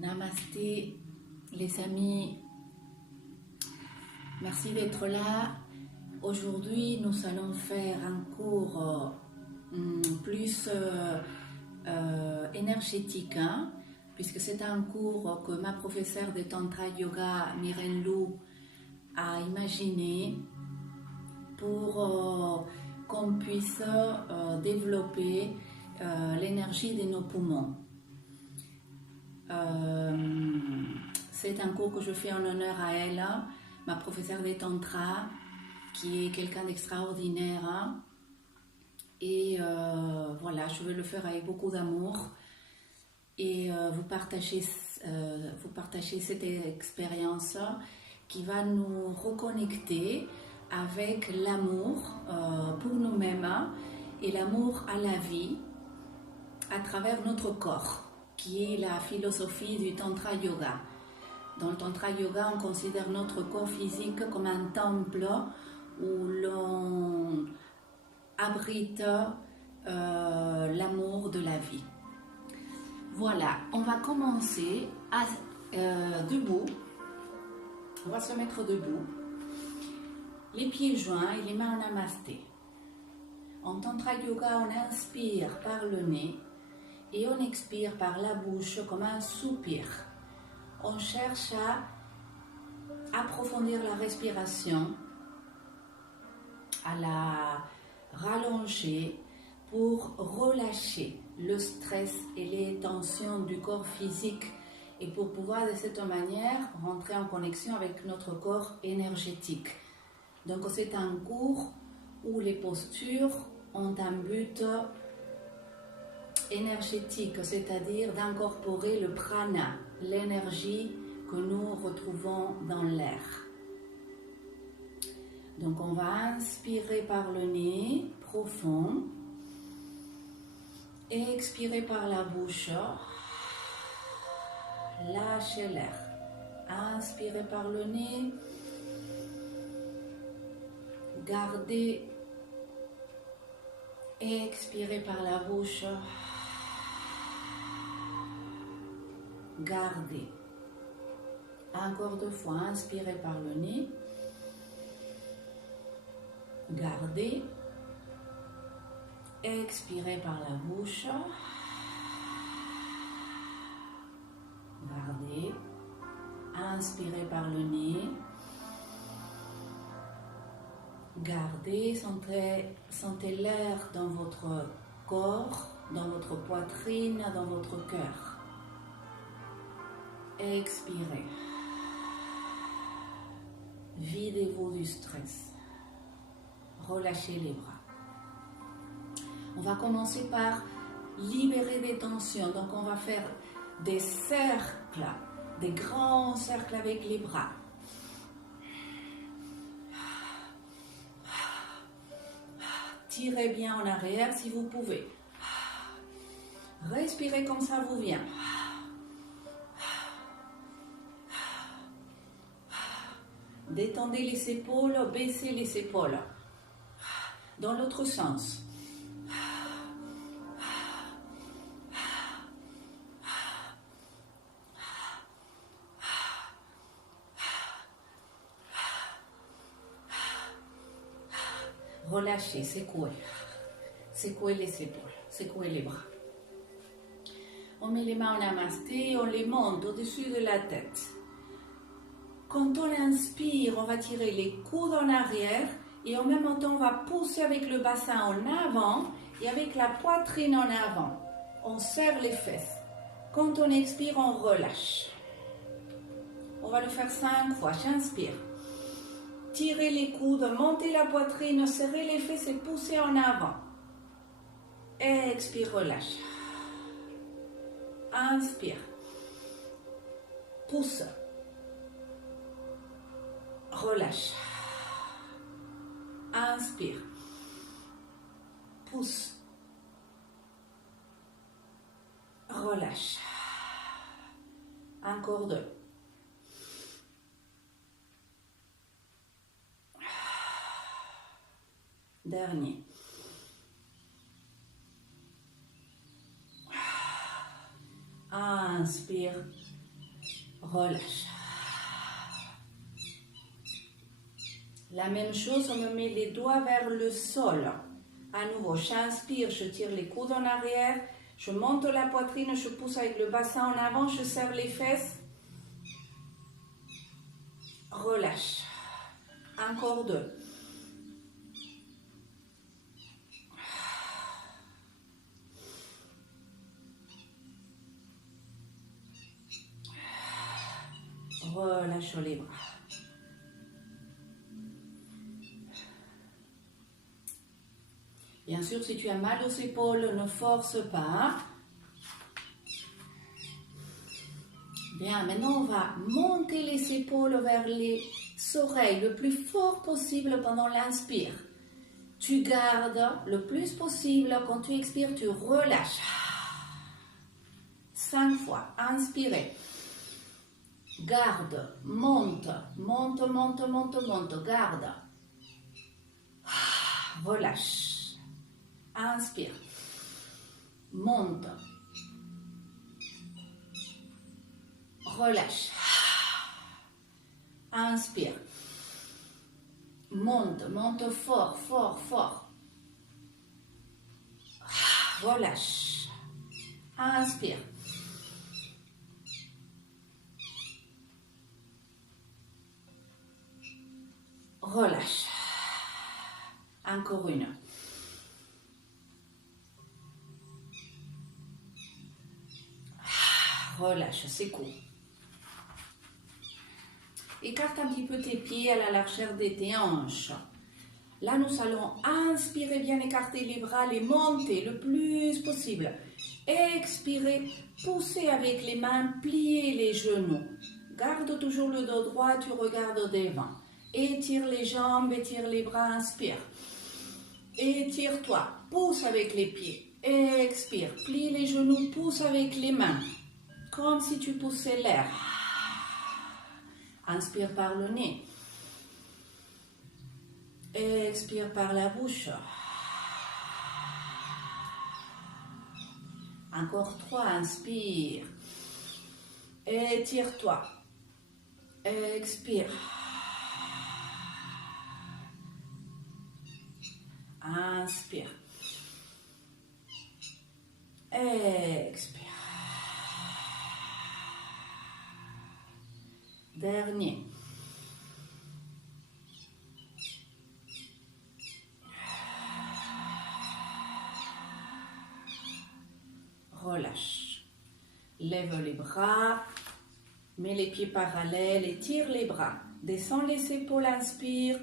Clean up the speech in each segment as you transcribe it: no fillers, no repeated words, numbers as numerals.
Namasté les amis, merci d'être là. Aujourd'hui nous allons faire un cours plus énergétique, puisque c'est un cours que ma professeure de Tantra Yoga, Myrène Lou, a imaginé pour qu'on puisse développer l'énergie de nos poumons. C'est un cours que je fais en honneur à elle, ma professeure de Tantra, qui est quelqu'un d'extraordinaire. Et voilà, je vais le faire avec beaucoup d'amour et vous partager cette expérience qui va nous reconnecter avec l'amour pour nous-mêmes et l'amour à la vie à travers notre corps, qui est la philosophie du Tantra Yoga. Dans le Tantra Yoga, on considère notre corps physique comme un temple où l'on abrite l'amour de la vie. Voilà, on va commencer debout. On va se mettre debout, les pieds joints et les mains en namasté. En Tantra Yoga, on inspire par le nez et on expire par la bouche comme un soupir. On cherche à approfondir la respiration, à la rallonger pour relâcher le stress et les tensions du corps physique et pour pouvoir de cette manière rentrer en connexion avec notre corps énergétique. Donc c'est un cours où les postures ont un but énergétique, c'est-à-dire d'incorporer le prana, l'énergie que nous retrouvons dans l'air. Donc on va inspirer par le nez profond et expirer par la bouche. Lâchez l'air. Inspirez par le nez. Gardez. Expirez par la bouche. Gardez. Encore deux fois. Inspirez par le nez. Gardez. Expirez par la bouche. Gardez. Inspirez par le nez. Gardez. Sentez l'air dans votre corps, dans votre poitrine, dans votre cœur. Expirez. Videz-vous du stress. Relâchez les bras. On va commencer par libérer des tensions. Donc on va faire des cercles, des grands cercles avec les bras. Tirez bien en arrière si vous pouvez. Respirez comme ça vous vient. Détendez les épaules, baissez les épaules. Dans l'autre sens. Relâchez, secouez. Secouez les épaules, secouez les bras. On met les mains en namasté et on les monte au-dessus de la tête. Quand on inspire, on va tirer les coudes en arrière et en même temps, on va pousser avec le bassin en avant et avec la poitrine en avant. On serre les fesses. Quand on expire, on relâche. On va le faire 5 fois. J'inspire. Tirez les coudes, montez la poitrine, serrez les fesses et poussez en avant. Expire, relâche. Inspire. Pousse. Relâche. Inspire. Pousse. Relâche. Encore 2. Dernier. Inspire. relâche. La même chose, on me met les doigts vers le sol. À nouveau, j'inspire, je tire les coudes en arrière, je monte la poitrine, je pousse avec le bassin en avant, je serre les fesses. Relâche. Encore 2. Relâche les bras. Bien sûr, si tu as mal aux épaules, ne force pas. Bien, maintenant on va monter les épaules vers les oreilles le plus fort possible pendant l'inspire. Tu gardes le plus possible. Quand tu expires, tu relâches. 5 fois. Inspirez. Garde. Monte. Monte, monte, monte, monte. Garde. Relâche. Inspire. Monte. Relâche. Inspire. Monte, monte fort, fort, fort. Relâche. Inspire. Relâche. Encore une. Relâche, c'est court. Écarte un petit peu tes pieds à la largeur de tes hanches. Là, nous allons inspirer, bien écarter les bras, les monter le plus possible. Expirer, pousser avec les mains, plier les genoux. Garde toujours le dos droit, tu regardes devant. Étire les jambes, étire les bras, inspire. Étire-toi, pousse avec les pieds. Expire, plie les genoux, pousse avec les mains. Comme si tu poussais l'air. Inspire par le nez. Expire par la bouche. Encore 3, inspire. Étire-toi. Expire. Inspire. Expire. Dernier. Relâche. Lève les bras. Mets les pieds parallèles, étire les bras. Descends les épaules, inspire.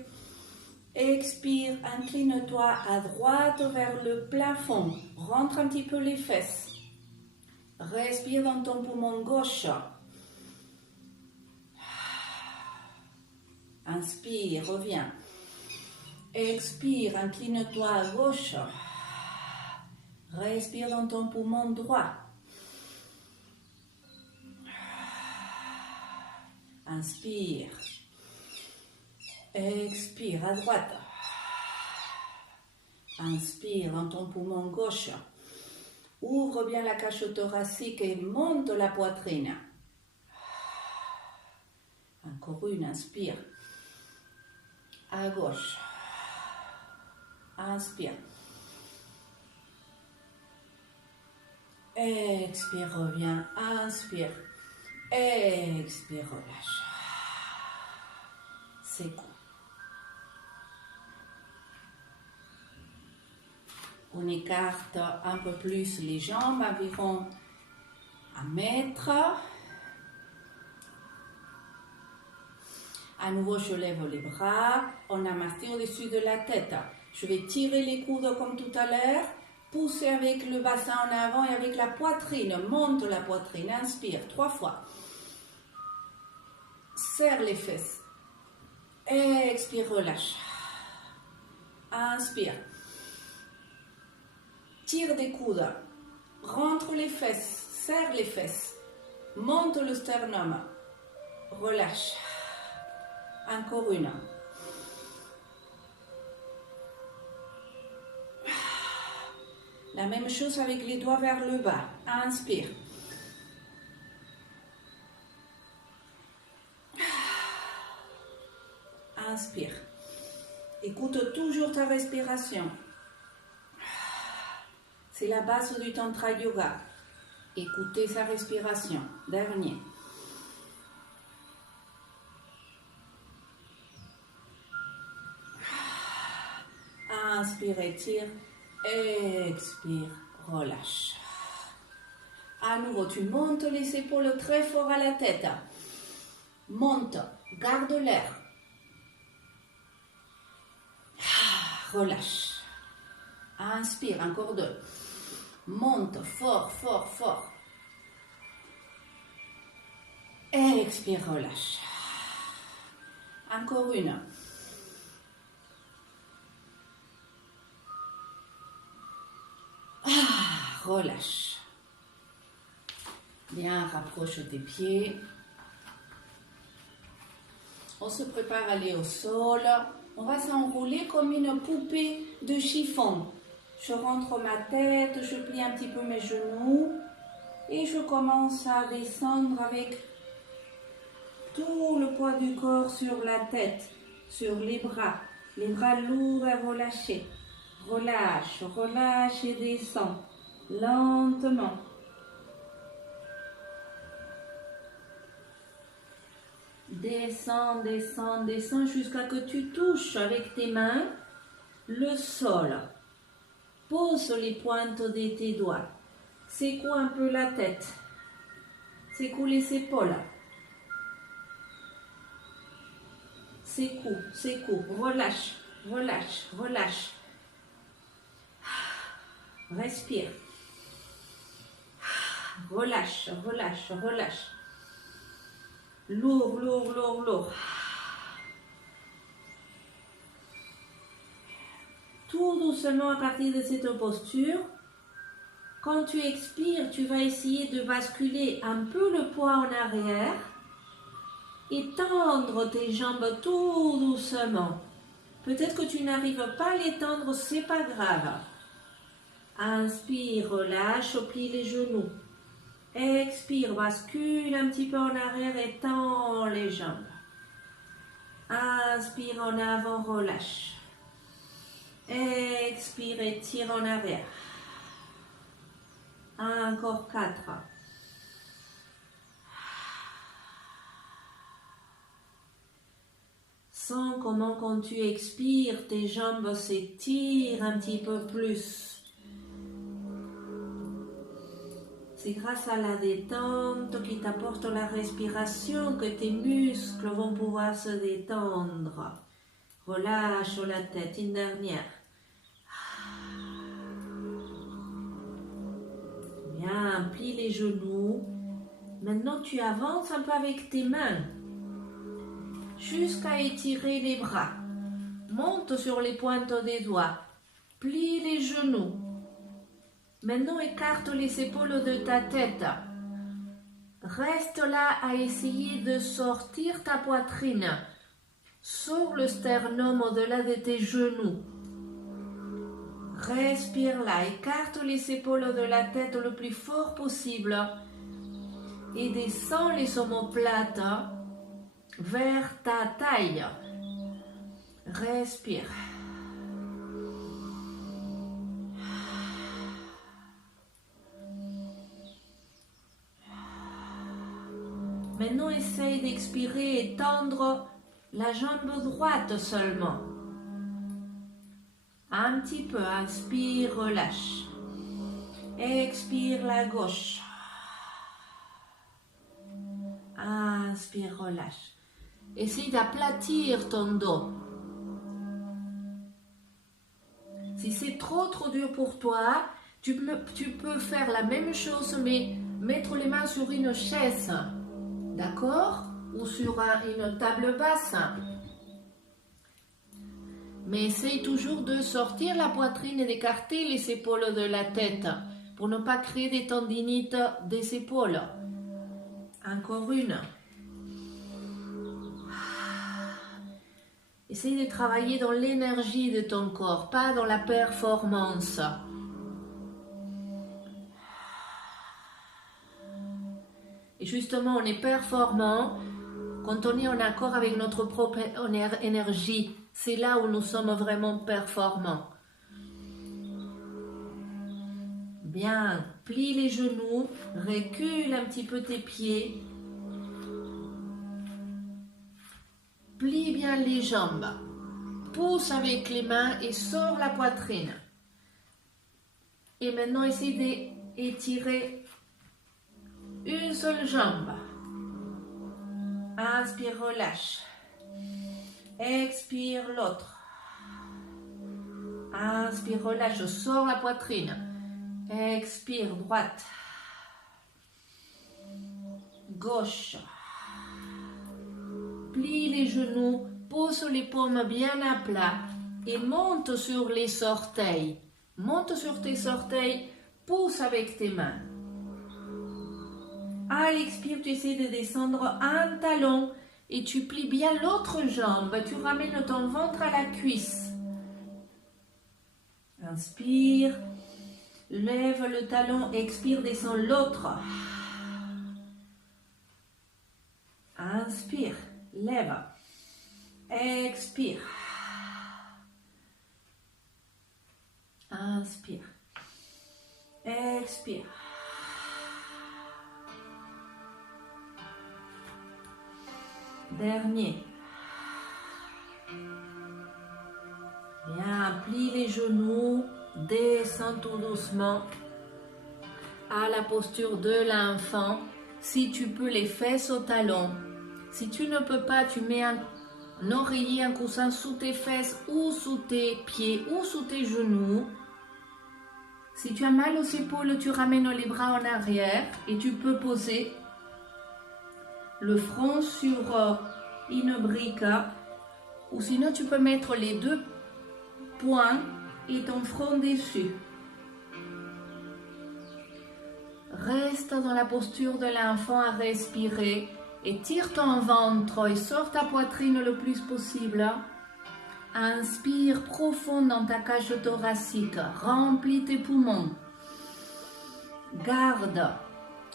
Expire, incline-toi à droite vers le plafond. Rentre un petit peu les fesses. Respire dans ton poumon gauche. Inspire, reviens. Expire, incline-toi à gauche. Respire dans ton poumon droit. Inspire. Expire à droite. Inspire dans ton poumon gauche. Ouvre bien la cage thoracique et monte la poitrine. Encore une, inspire. À gauche. Inspire. Expire, reviens. Inspire. Expire, relâche. C'est cool. On écarte un peu plus les jambes, environ 1 mètre. À nouveau, je lève les bras. On amasté au-dessus de la tête. Je vais tirer les coudes comme tout à l'heure. Pousser avec le bassin en avant et avec la poitrine. Monte la poitrine. Inspire 3 fois. Serre les fesses. Expire, relâche. Inspire. Tire des coudes. Rentre les fesses. Serre les fesses. Monte le sternum. Relâche. Encore une. La même chose avec les doigts vers le bas. Inspire. Inspire. Écoute toujours ta respiration. C'est la base du Tantra Yoga. Écoutez sa respiration. Dernier. Inspire, étire. Expire, relâche. À nouveau, tu montes les épaules très fort à la tête. Monte, garde l'air. Relâche. Inspire, encore 2. Monte, fort, fort, fort. Expire, relâche. Encore une. Relâche. Bien, rapproche tes pieds. On se prépare à aller au sol. On va s'enrouler comme une poupée de chiffon. Je rentre ma tête, je plie un petit peu mes genoux et je commence à descendre avec tout le poids du corps sur la tête, sur les bras lourds et relâchés. Relâche, relâche et descends lentement. Descends, descends, descends jusqu'à que tu touches avec tes mains le sol. Pose les pointes de tes doigts. Secoue un peu la tête. Secoue les épaules. Secoue, secoue. Relâche, relâche, relâche. Respire. Relâche, relâche, relâche. Lourd, lourd, lourd, lourd. Tout doucement à partir de cette posture. Quand tu expires, tu vas essayer de basculer un peu le poids en arrière et tendre tes jambes tout doucement. Peut-être que tu n'arrives pas à les tendre, c'est pas grave. Inspire, relâche, plie les genoux. Expire, bascule un petit peu en arrière et tends les jambes. Inspire en avant, relâche. Expire, étire en arrière. Encore 4. Sens comment quand tu expires, tes jambes s'étirent un petit peu plus. C'est grâce à la détente qui t'apporte la respiration que tes muscles vont pouvoir se détendre. Relâche la tête, une dernière. Bien, plie les genoux. Maintenant, tu avances un peu avec tes mains jusqu'à étirer les bras. Monte sur les pointes des doigts. Plie les genoux. Maintenant, écarte les épaules de ta tête. Reste là à essayer de sortir ta poitrine. Sors le sternum au-delà de tes genoux. Respire là, écarte les épaules de la tête le plus fort possible et descends les omoplates vers ta taille. Respire. Maintenant, essaye d'expirer et tendre la jambe droite seulement. Un petit peu, inspire, relâche. Expire la gauche. Inspire, relâche. Essaye d'aplatir ton dos. Si c'est trop dur pour toi, tu peux faire la même chose mais mettre les mains sur une chaise. D'accord? Ou sur une table basse. Mais essaye toujours de sortir la poitrine et d'écarter les épaules de la tête pour ne pas créer des tendinites des épaules. Encore une. Essaye de travailler dans l'énergie de ton corps, pas dans la performance. Et justement, on est performant Quand on est en accord avec notre propre énergie, c'est là où nous sommes vraiment performants. Bien, plie les genoux, recule un petit peu tes pieds. Plie bien les jambes. Pousse avec les mains et sors la poitrine. Et maintenant, essaye d'étirer une seule jambe. Inspire, relâche. Expire l'autre. Inspire, relâche, sors la poitrine. Expire, droite. Gauche. Plie les genoux, pose les paumes bien à plat et monte sur les orteils. Monte sur tes orteils, pousse avec tes mains. À l'expire, tu essaies de descendre un talon et tu plies bien l'autre jambe. Tu ramènes ton ventre à la cuisse. Inspire, lève le talon, expire, descend l'autre. Inspire, lève, expire. Inspire, expire. Dernier. Bien, plie les genoux, descends tout doucement à la posture de l'enfant. Si tu peux, les fesses au talon. Si tu ne peux pas, tu mets un oreiller, un coussin sous tes fesses ou sous tes pieds ou sous tes genoux. Si tu as mal aux épaules, tu ramènes les bras en arrière et tu peux poser le front sur une brique, ou sinon tu peux mettre les deux poings et ton front dessus. Reste dans la posture de l'enfant à respirer. Étire ton ventre et sors ta poitrine le plus possible. Inspire profond dans ta cage thoracique. Remplis tes poumons. Garde.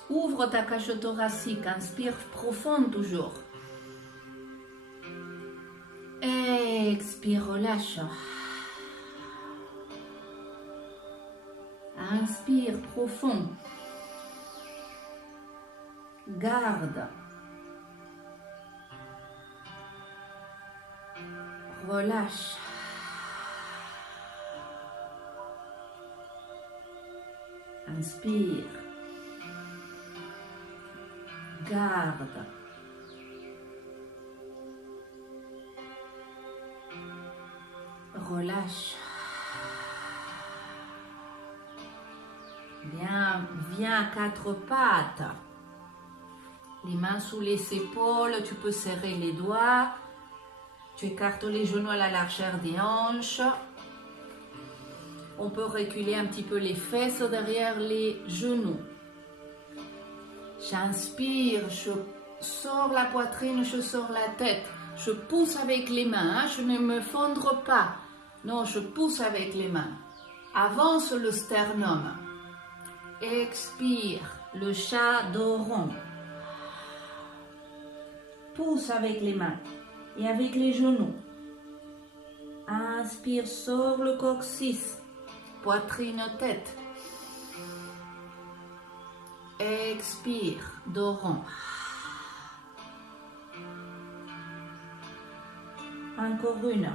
Ouvre ta cage thoracique. Inspire profond toujours. Expire, relâche. Inspire profond. Garde. Relâche. Inspire. Garde. Relâche. Bien, viens à quatre pattes. Les mains sous les épaules, tu peux serrer les doigts. Tu écartes les genoux à la largeur des hanches. On peut reculer un petit peu les fesses derrière les genoux. J'inspire, je sors la poitrine, je sors la tête. Je pousse avec les mains, je ne me fondre pas. Non, je pousse avec les mains. Avance le sternum. Expire, le chat dos rond. Pousse avec les mains et avec les genoux. Inspire, sors le coccyx. Poitrine, tête. Expire, dos rond. Encore une.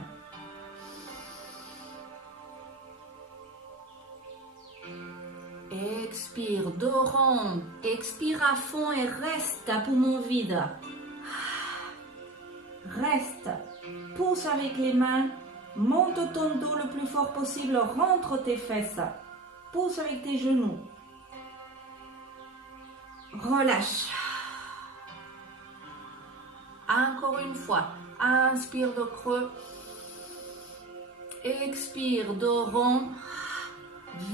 Expire, dos rond. Expire à fond et reste à poumon vide. Reste. Pousse avec les mains. Monte ton dos le plus fort possible. Rentre tes fesses. Pousse avec tes genoux. Relâche. Encore une fois. Inspire de creux. Expire, dos rond.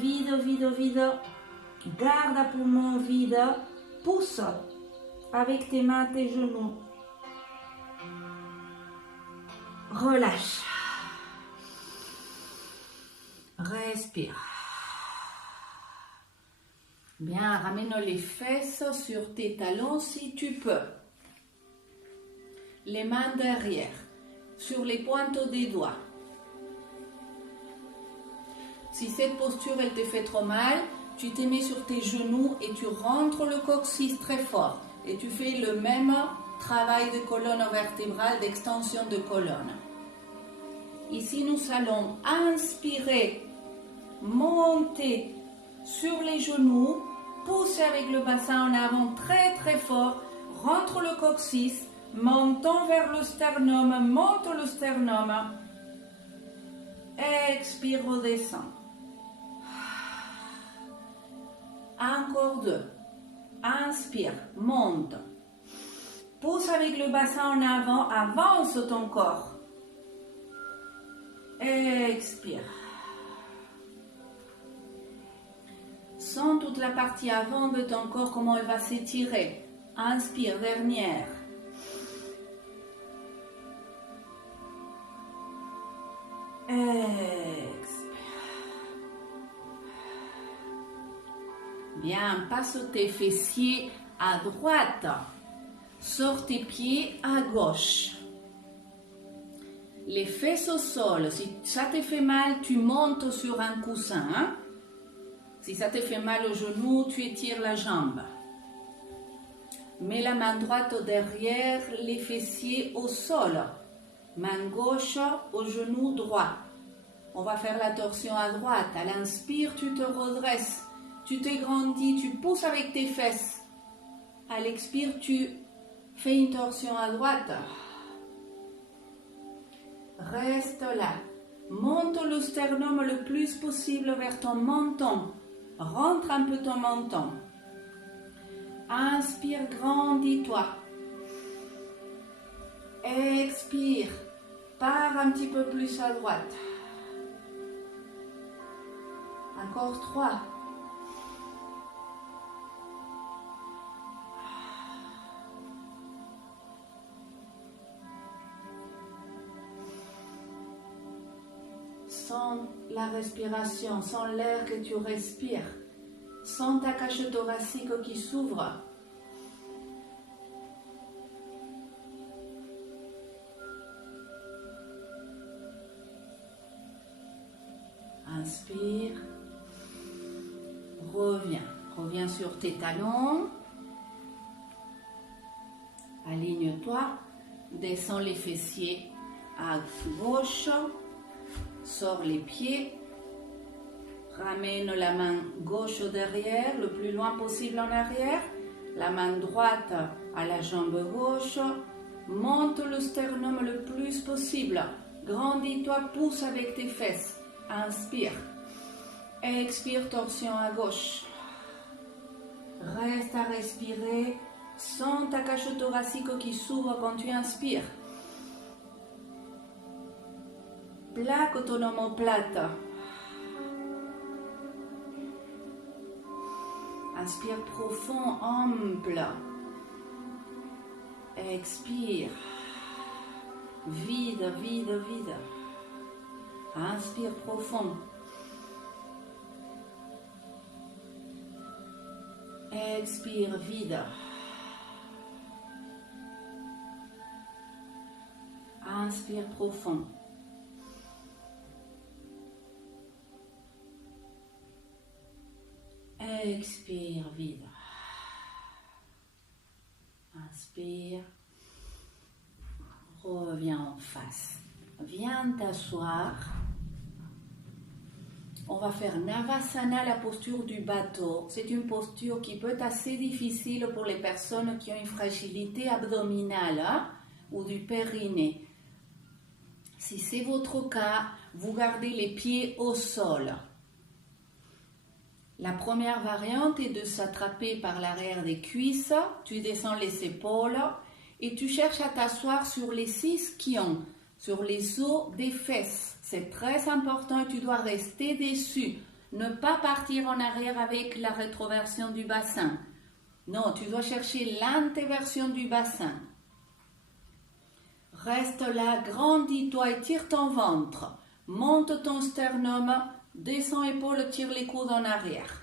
Vide, vide, vide. Garde à poumon vide. Pousse avec tes mains, tes genoux. Relâche. Respire. Bien, ramène les fesses sur tes talons si tu peux. les mains derrière, sur les pointes des doigts. Si cette posture elle te fait trop mal, tu te mets sur tes genoux et tu rentres le coccyx très fort. Et tu fais le même travail de colonne vertébrale, d'extension de colonne. Ici, nous allons inspirer, monter sur les genoux, pousser avec le bassin en avant très très fort, rentre le coccyx, montons vers le sternum, monte le sternum, expire, redescend. Encore 2. Inspire, monte. Pousse avec le bassin en avant, avance ton corps. Expire. Sens toute la partie avant de ton corps, comment elle va s'étirer. Inspire, dernière. Expire. Bien, passe tes fessiers à droite. Sors tes pieds à gauche. Les fesses au sol. Si ça te fait mal, tu montes sur un coussin. Hein? Si ça te fait mal au genou, tu étires la jambe. Mets la main droite derrière les fessiers au sol. Main gauche au genou droit. On va faire la torsion à droite. À l'inspire, tu te redresses. Tu t'égrandis, tu pousses avec tes fesses. À l'expire, tu fais une torsion à droite. Reste là. Monte le sternum le plus possible vers ton menton. Rentre un peu ton menton. Inspire, grandis-toi. Expire. Pars un petit peu plus à droite. Encore 3. Sens la respiration, sens l'air que tu respires. Sens ta cage thoracique qui s'ouvre. Inspire. Reviens sur tes talons. Aligne-toi. Descends les fessiers à gauche. Sors les pieds. Ramène la main gauche derrière, le plus loin possible en arrière. La main droite à la jambe gauche. Monte le sternum le plus possible. Grandis-toi, pousse avec tes fesses. Inspire. Expire, torsion à gauche. Reste à respirer. Sens ta cage thoracique qui s'ouvre quand tu inspires. Plaque ton omoplate. Inspire profond, ample. Expire. Vide, vide, vide. Inspire profond. Expire, vide. Inspire profond. Expire, vide. Inspire. Reviens en face. Viens t'asseoir. On va faire Navasana, la posture du bateau. C'est une posture qui peut être assez difficile pour les personnes qui ont une fragilité abdominale ou du périnée. Si c'est votre cas, vous gardez les pieds au sol. La première variante est de s'attraper par l'arrière des cuisses, tu descends les épaules et tu cherches à t'asseoir sur les 6 ischions, sur les os des fesses. C'est très important, tu dois rester dessus. Ne pas partir en arrière avec la rétroversion du bassin. Non, tu dois chercher l'antéversion du bassin. Reste là, grandis-toi et tire ton ventre. Monte ton sternum. Descends épaules, tire les coudes en arrière.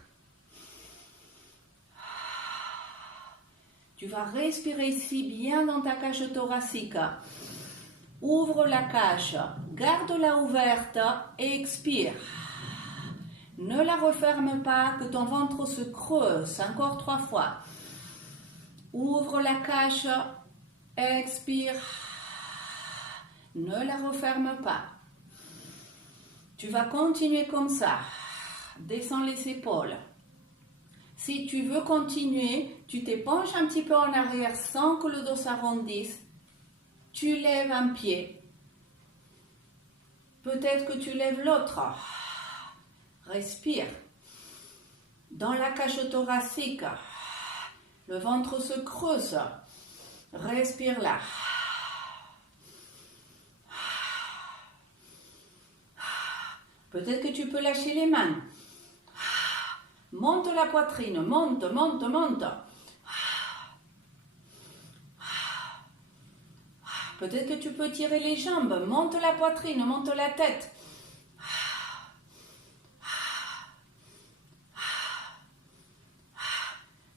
Tu vas respirer ici bien dans ta cage thoracique. Ouvre la cage, garde-la ouverte et expire. Ne la referme pas, que ton ventre se creuse. Encore 3 fois. Ouvre la cage, expire. Ne la referme pas. Tu vas continuer comme ça. Descends les épaules. Si tu veux continuer, tu te penches un petit peu en arrière sans que le dos s'arrondisse. Tu lèves un pied. Peut-être que tu lèves l'autre. Respire. Dans la cage thoracique, le ventre se creuse. Respire là. Peut-être que tu peux lâcher les mains. Monte la poitrine, monte, monte, monte. Peut-être que tu peux tirer les jambes, monte la poitrine, monte la tête.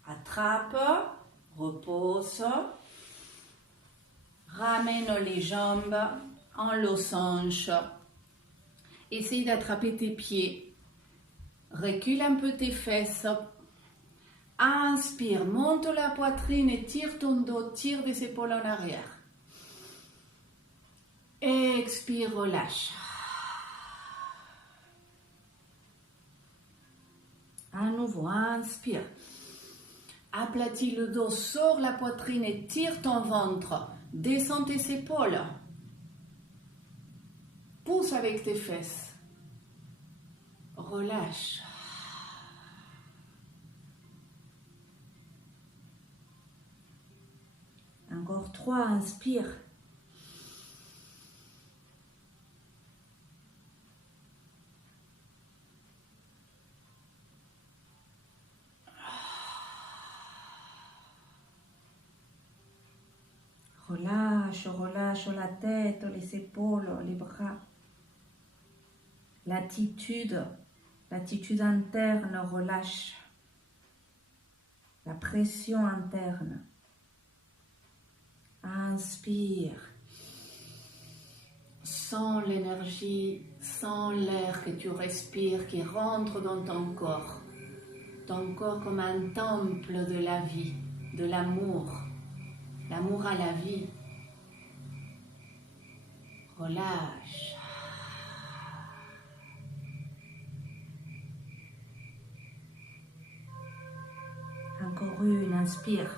Attrape, repose. Ramène les jambes en losange. Essaye d'attraper tes pieds. Recule un peu tes fesses. Inspire, monte la poitrine et tire ton dos, tire des épaules en arrière. Expire, relâche. À nouveau, inspire. Aplatis le dos, sors la poitrine et tire ton ventre. Descends tes épaules. Pousse avec tes fesses. Relâche. Encore 3, inspire. Relâche, relâche la tête, les épaules, les bras. L'attitude interne relâche. La pression interne. Inspire. Sens l'énergie, sens l'air que tu respires qui rentre dans ton corps. Ton corps comme un temple de la vie, de l'amour. L'amour à la vie. Relâche. Encore une, inspire.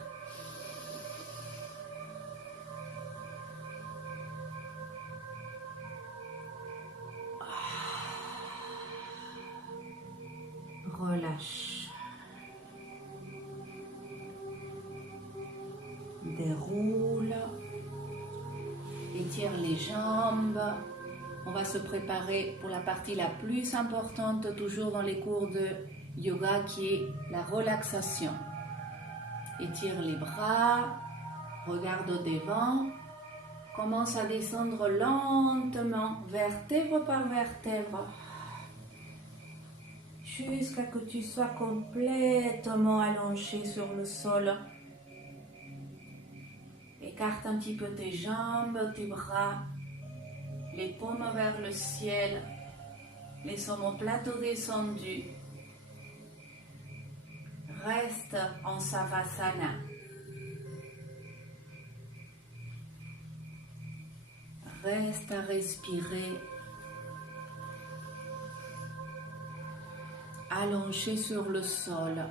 Relâche. Déroule. Étire les jambes. On va se préparer pour la partie la plus importante, toujours dans les cours de yoga, qui est la relaxation. Étire les bras, regarde devant, commence à descendre lentement, vertèbre par vertèbre, jusqu'à ce que tu sois complètement allongé sur le sol. Écarte un petit peu tes jambes, tes bras, les paumes vers le ciel, les omoplates descendus. Reste en Savasana. Reste à respirer. Allongé sur le sol.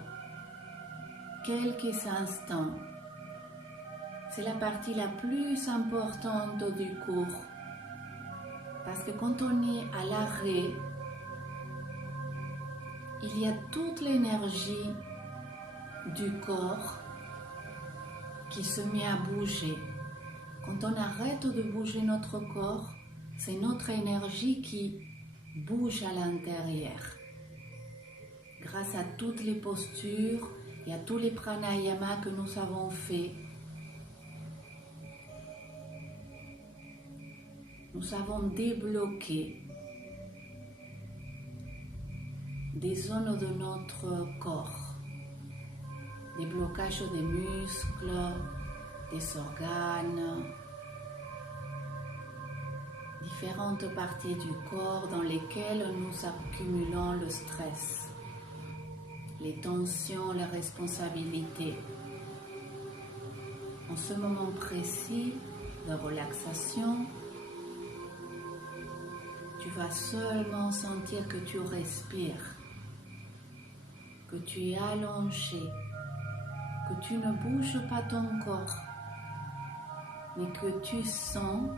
Quelques instants. C'est la partie la plus importante du cours. Parce que quand on est à l'arrêt, il y a toute l'énergie du corps qui se met à bouger. Quand on arrête de bouger notre corps, c'est notre énergie qui bouge à l'intérieur. Grâce à toutes les postures et à tous les pranayamas que nous avons faits, nous avons débloqué des zones de notre corps, des blocages des muscles, des organes, différentes parties du corps dans lesquelles nous accumulons le stress, les tensions, les responsabilités. En ce moment précis de relaxation, tu vas seulement sentir que tu respires, que tu es allongé, que tu ne bouges pas ton corps, mais que tu sens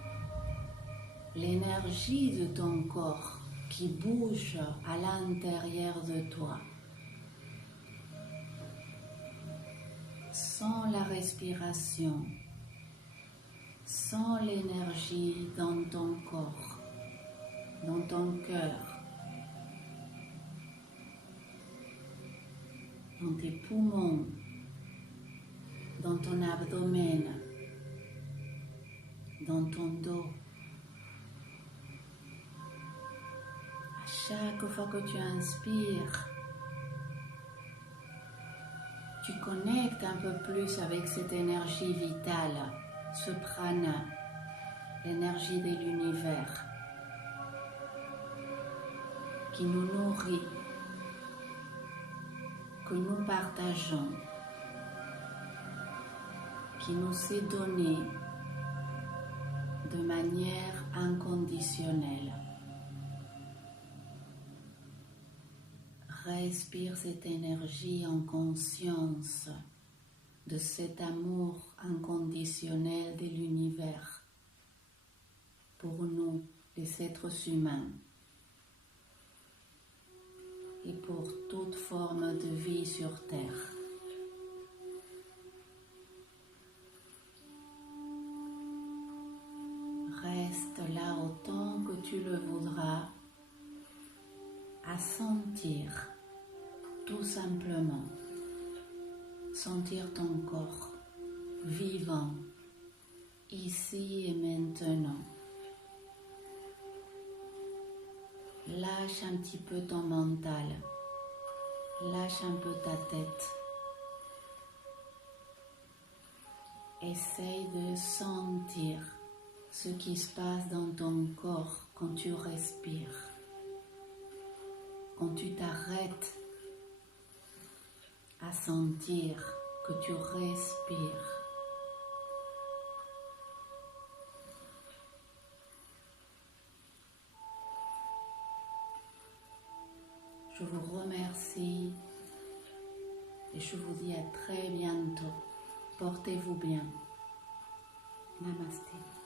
l'énergie de ton corps qui bouge à l'intérieur de toi. Sens la respiration, sens l'énergie dans ton corps, dans ton cœur, dans tes poumons, dans ton abdomen, dans ton dos. À chaque fois que tu inspires, tu connectes un peu plus avec cette énergie vitale, ce prana, l'énergie de l'univers qui nous nourrit, que nous partageons, qui nous est donné de manière inconditionnelle. Respire cette énergie en conscience de cet amour inconditionnel de l'univers pour nous, les êtres humains, et pour toute forme de vie sur Terre. Reste là autant que tu le voudras, à sentir, tout simplement, sentir ton corps vivant, ici et maintenant. Lâche un petit peu ton mental, lâche un peu ta tête. Essaye de sentir ce qui se passe dans ton corps quand tu respires, quand tu t'arrêtes à sentir que tu respires. Je vous remercie et je vous dis à très bientôt. Portez-vous bien. Namasté.